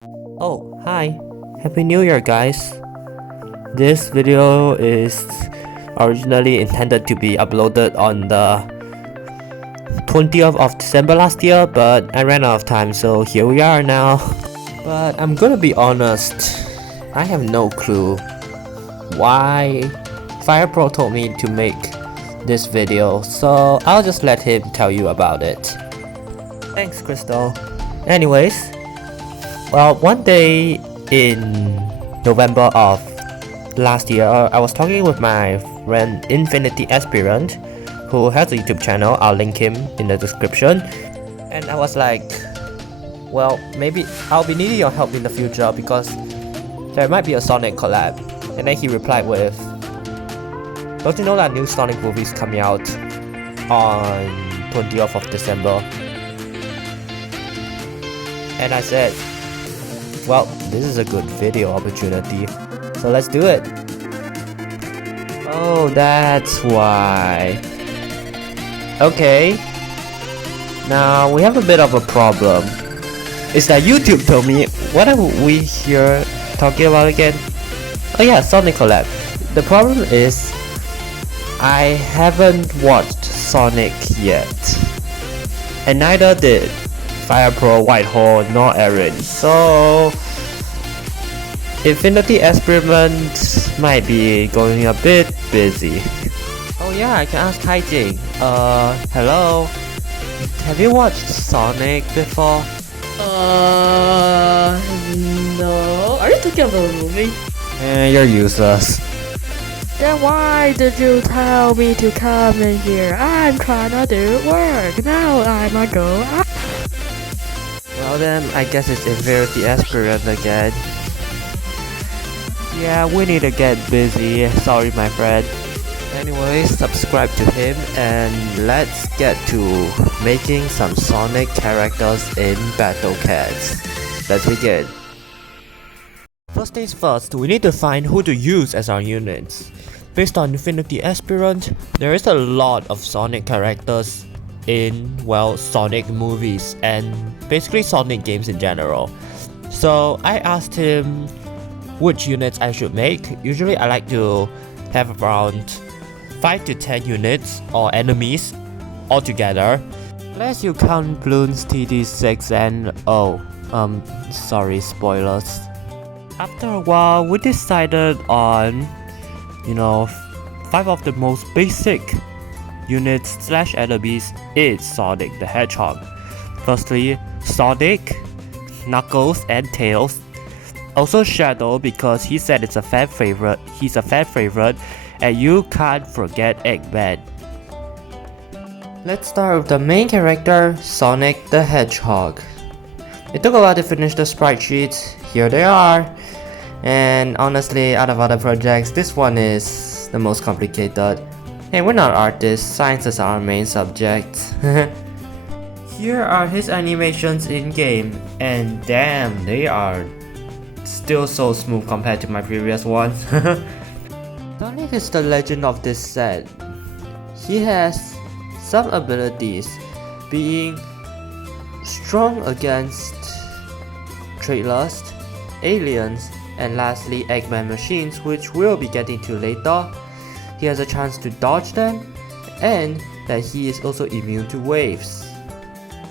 Oh, hi. Happy New Year, guys. This video is originally intended to be uploaded on the 20th of December last year, but I ran out of time, so here we are now. But I'm gonna be honest, I have no clue why FirePro told me to make this video, so I'll just let him tell you about it. Thanks, Crystal. Anyways, well, one day in November of last year, I was talking with my friend Infinity Aspirant, who has a YouTube channel. I'll link him in the description. And I was like, well, maybe I'll be needing your help in the future because there might be a Sonic collab. And then he replied with, don't you know that new Sonic movie is coming out on 20th of December? And I said, well, this is a good video opportunity, so let's do it. Oh, that's why. Okay. Now we have a bit of a problem. Is that YouTube told me, what are we here talking about again? Oh yeah, Sonic collab. The problem is, I haven't watched Sonic yet. And neither did FirePro, Whitehall, nor Aaron. So Infinity Experiment might be going a bit busy. Oh yeah, I can ask Haijing. Hello? Have you watched Sonic before? No. Are you talking about a movie? You're useless. Then why did you tell me to come in here? I'm trying to do work. Now I'm a girl. Well then, I guess it's Infinity Aspirant again. Yeah, we need to get busy. Sorry, my friend. Anyways, subscribe to him and let's get to making some Sonic characters in Battle Cats. Let's begin. First things first, we need to find who to use as our units. Based on Infinity Aspirant, there is a lot of Sonic characters in, well, Sonic movies and basically Sonic games in general. So I asked him which units I should make. Usually I like to have around 5 to 10 units or enemies altogether. Unless you count Bloons TD6 and sorry, spoilers. After a while, we decided on, 5 of the most basic units / enemies is Sonic the Hedgehog. Firstly, Sonic, Knuckles, and Tails. Also Shadow because he said it's a fan favorite. He's a fan favorite, and you can't forget Eggman. Let's start with the main character, Sonic the Hedgehog. It took a while to finish the sprite sheets. Here they are. And honestly, out of other projects, this one is the most complicated. Hey, we're not artists, science is our main subject. Here are his animations in game, and damn, they are still so smooth compared to my previous ones. Sonic is the legend of this set. He has some abilities, being strong against Trade Lust, aliens, and lastly Eggman machines, which we'll be getting to later. He has a chance to dodge them, and that he is also immune to waves.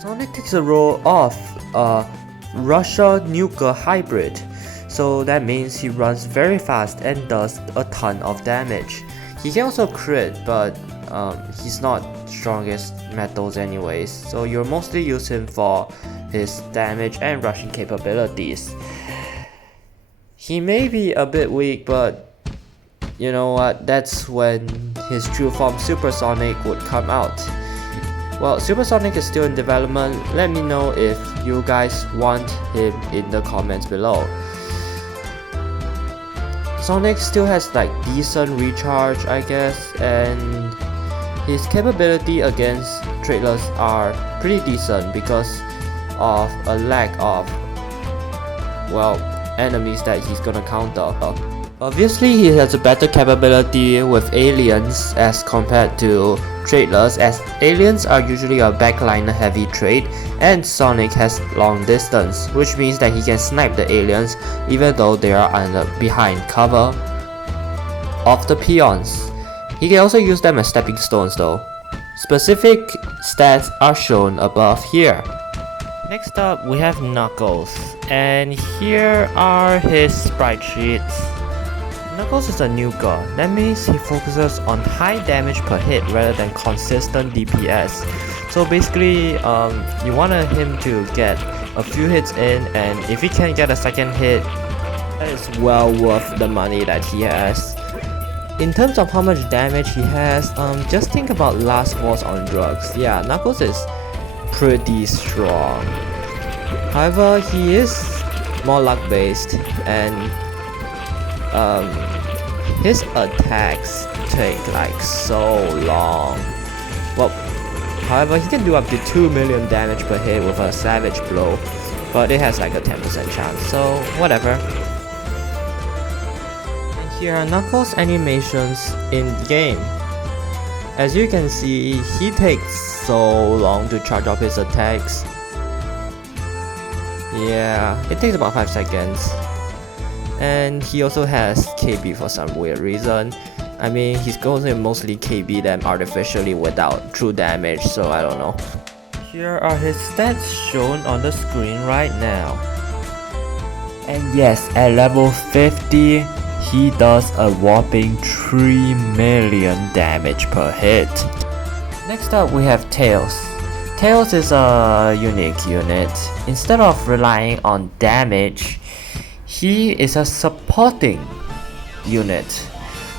Sonic takes the role of a Russia nuker hybrid, so that means he runs very fast and does a ton of damage. He can also crit, but he's not strongest metals anyways, so you'll mostly use him for his damage and rushing capabilities. He may be a bit weak, but you know what, that's when his true form Super Sonic would come out. Well, Super Sonic is still in development. Let me know if you guys want him in the comments below. Sonic still has like decent recharge, I guess, and his capability against Trailers are pretty decent because of a lack of, well, enemies that he's gonna counter. Obviously, he has a better capability with aliens as compared to trailers, as aliens are usually a backliner heavy trait, and Sonic has long distance, which means that he can snipe the aliens even though they are behind cover of the peons. He can also use them as stepping stones though. Specific stats are shown above here. Next up, we have Knuckles, and here are his sprite sheets. Knuckles is a new god, that means he focuses on high damage per hit rather than consistent DPS. So basically, you want him to get a few hits in, and if he can get a second hit, that is well worth the money that he has. In terms of how much damage he has, just think about Last Boss on drugs. Yeah, Knuckles is pretty strong. However, he is more luck based, and his attacks take like so long. Well, however, he can do up to 2 million damage per hit with a savage blow, but it has like a 10% chance, so whatever. And here are Knuckles' animations in game. As you can see, he takes so long to charge up his attacks. Yeah, it takes about 5 seconds. And he also has KB for some weird reason. I mean, he's going to mostly KB them artificially without true damage, so I don't know. Here are his stats shown on the screen right now. And yes, at level 50, he does a whopping 3 million damage per hit. Next up, we have Tails. Tails is a unique unit. Instead of relying on damage, he is a supporting unit,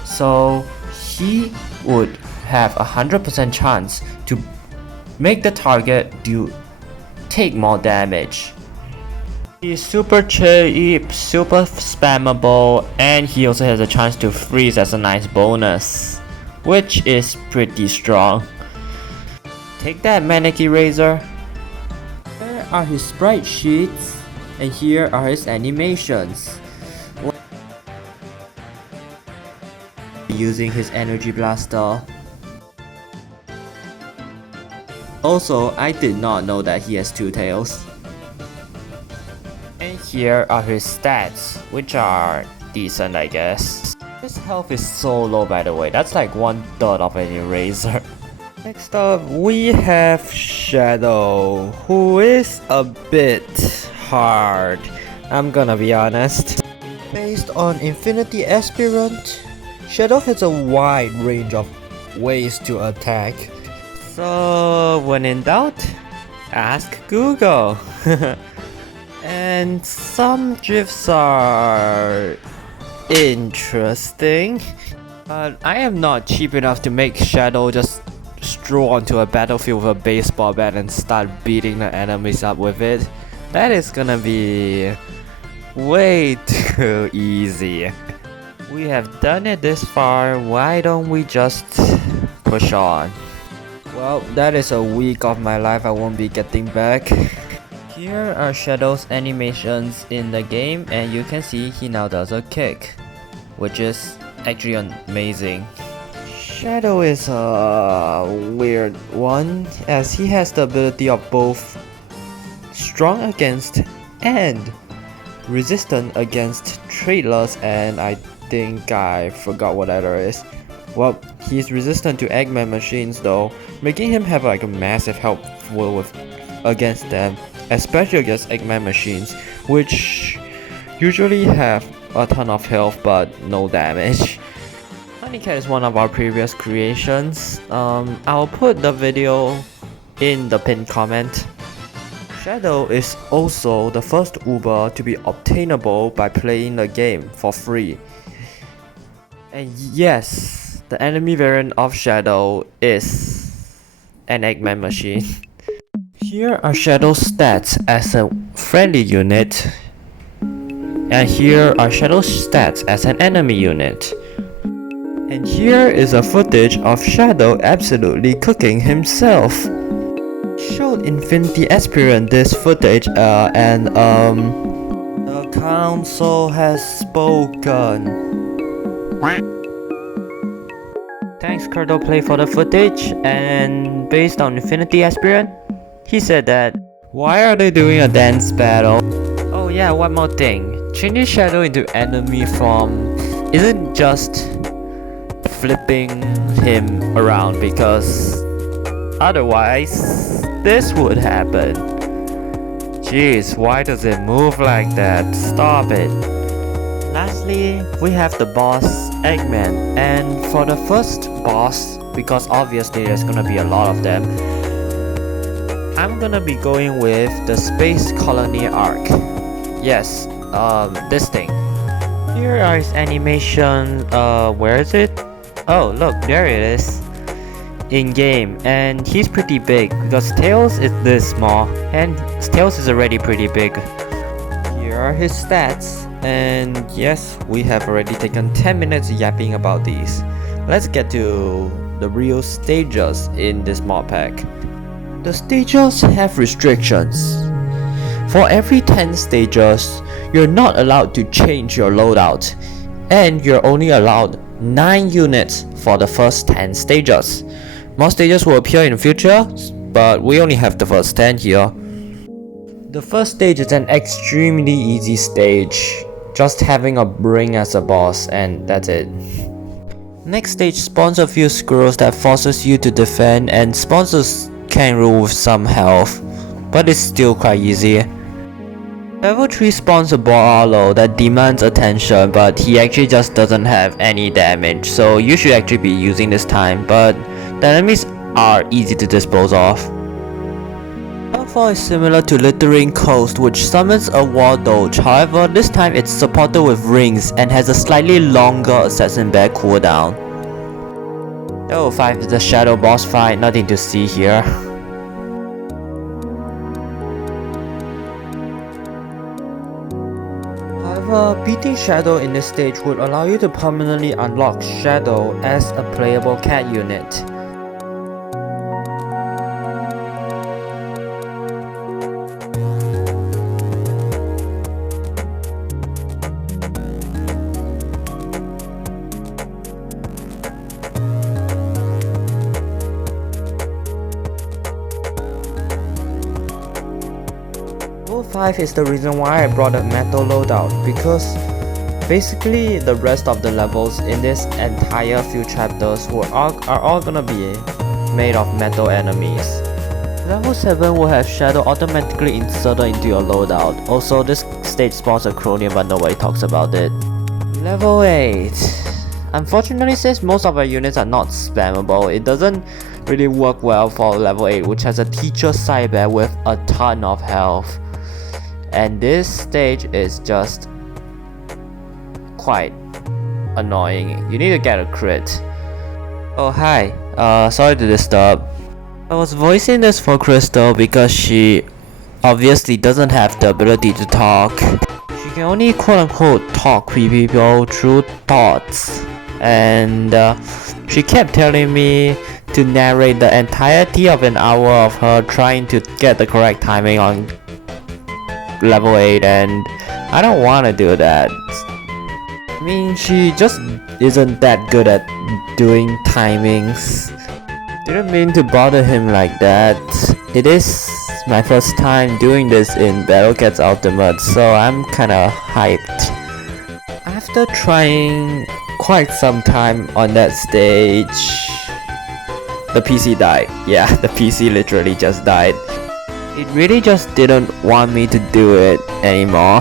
so he would have 100% chance to make the target take more damage. He's super cheap, super spammable, and he also has a chance to freeze as a nice bonus, which is pretty strong. Take that, Manic Eraser! Here are his sprite sheets. And here are his animations. Using his energy blaster. Also, I did not know that he has 2 tails. And here are his stats, which are decent, I guess. His health is so low, by the way. That's like 1/3 of an eraser. Next up, we have Shadow, who is a bit hard, I'm gonna be honest. Based on Infinity Aspirant, Shadow has a wide range of ways to attack. So when in doubt, ask Google. And some gifs are interesting, but I am not cheap enough to make Shadow just stroll onto a battlefield with a baseball bat and start beating the enemies up with it. That is gonna be way too easy. We have done it this far, why don't we just push on? Well, that is a week of my life I won't be getting back. Here are Shadow's animations in the game, and you can see he now does a kick, which is actually amazing. Shadow is a weird one, as he has the ability of both strong against and resistant against trailers, and I think I forgot what other is. Well, he's resistant to Eggman machines though, making him have like a massive help against them, especially against Eggman machines, which usually have a ton of health but no damage. Honeycat is one of our previous creations. I'll put the video in the pinned comment. Shadow is also the first Uber to be obtainable by playing the game for free. And yes, the enemy variant of Shadow is an Eggman machine. Here are Shadow's stats as a friendly unit, and here are Shadow's stats as an enemy unit. And here is a footage of Shadow absolutely cooking himself. Showed Infinity Aspirant this footage, and the council has spoken. Thanks Kurdo Play for the footage, and based on Infinity Aspirant, he said that why are they doing a dance battle? Oh yeah, one more thing. Changing Shadow into enemy form isn't just flipping him around, because otherwise this would happen. Jeez, why does it move like that? Stop it. Lastly, we have the boss Eggman, and for the first boss, because obviously there's gonna be a lot of them, I'm gonna be going with the Space Colony arc. Yes, this thing. Here are his animation. Where is it? Oh, look, there it is. In game, and he's pretty big because Tails is this small, and Tails is already pretty big. Here are his stats, and yes, we have already taken 10 minutes yapping about these. Let's get to the real stages in this mod pack. The stages have restrictions. For every 10 stages, you're not allowed to change your loadout, and you're only allowed 9 units for the first 10 stages. More stages will appear in the future, but we only have the first 10 here. The first stage is an extremely easy stage, just having a Bring as a boss, and that's it. Next stage spawns a few squirrels that forces you to defend, and spawns a kangaroo with some health, but it's still quite easy. Level 3 spawns a Boralo that demands attention, but he actually just doesn't have any damage, so you should actually be using this time, but the enemies are easy to dispose of. Level 4 is similar to Littering Coast, which summons a War Doge, however this time it's supported with rings and has a slightly longer Assassin Bear cooldown. Level 5 is the Shadow boss fight, nothing to see here. However, beating Shadow in this stage would allow you to permanently unlock Shadow as a playable cat unit. Level 5 is the reason why I brought a metal loadout, because basically the rest of the levels in this entire few chapters are all gonna be made of metal enemies. Level 7 will have Shadow automatically inserted into your loadout. Also, this stage spawns a Cronium but nobody talks about it. Level 8. Unfortunately, since most of our units are not spammable, it doesn't really work well for level 8, which has a Teacher Cyber with a ton of health. And this stage is just quite annoying. You need to get a crit. Oh hi, sorry to disturb. I was voicing this for Crystal because she obviously doesn't have the ability to talk. She can only quote-unquote talk with people through thoughts. And she kept telling me to narrate the entirety of an hour of her trying to get the correct timing on level 8, and I don't want to do that. I mean, she just isn't that good at doing timings. Didn't mean to bother him like that. It is my first time doing this in Battle Cats Ultimate, so I'm kinda hyped. After trying quite some time on that stage, the PC died. Yeah, the PC literally just died. It really just didn't want me to do it anymore.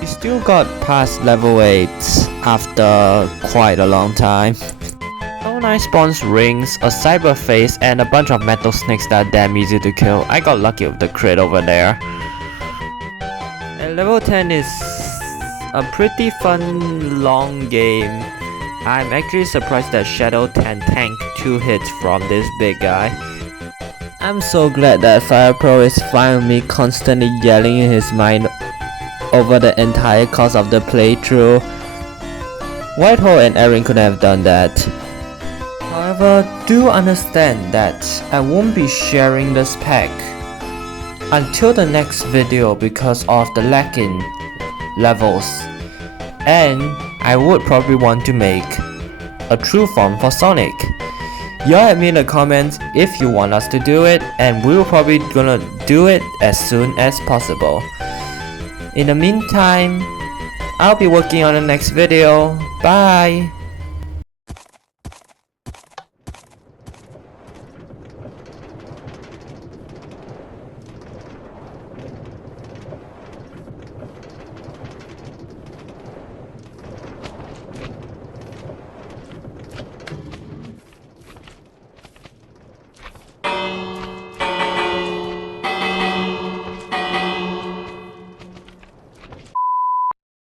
We still got past level 8 after quite a long time. Level 9 spawns rings, a cyber face, and a bunch of metal snakes that are damn easy to kill. I got lucky with the crit over there. And level 10 is a pretty fun long game. I'm actually surprised that Shadow can tank 2 hits from this big guy. I'm so glad that Fire Pro is fine with me constantly yelling in his mind over the entire course of the playthrough. Whitehole and Erin could have done that. However, do understand that I won't be sharing this pack until the next video because of the lacking levels. And I would probably want to make a true form for Sonic. Y'all let me in the comments if you want us to do it, and we're probably gonna do it as soon as possible. In the meantime, I'll be working on the next video. Bye!